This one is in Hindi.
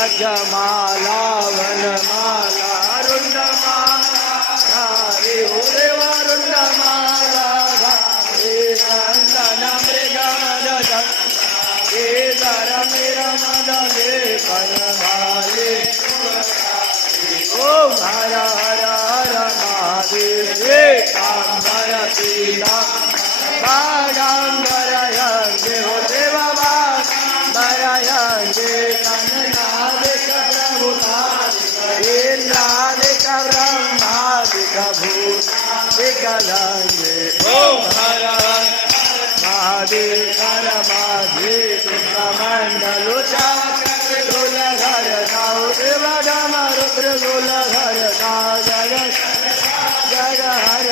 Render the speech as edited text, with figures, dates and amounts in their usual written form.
अजमाला वनमाला रुंडमाला हरे ओरे वरुंडमाला हरे नंदन मृगमद हे धर मेरा मदले बनमाले ओम हर हर हर महादेव हे कांबर पीला बागांबर यंगे हो देवा बागांबर यंगे कन्नादिक प्रभुनादिक इंद्रादिक ब्रह्मादिक भूतादिक लंगे ओम हर हर महादेव हर महादेव मंडल लोल घर नाउ देव डम रुद्र लोल घर नाउ जग जग हर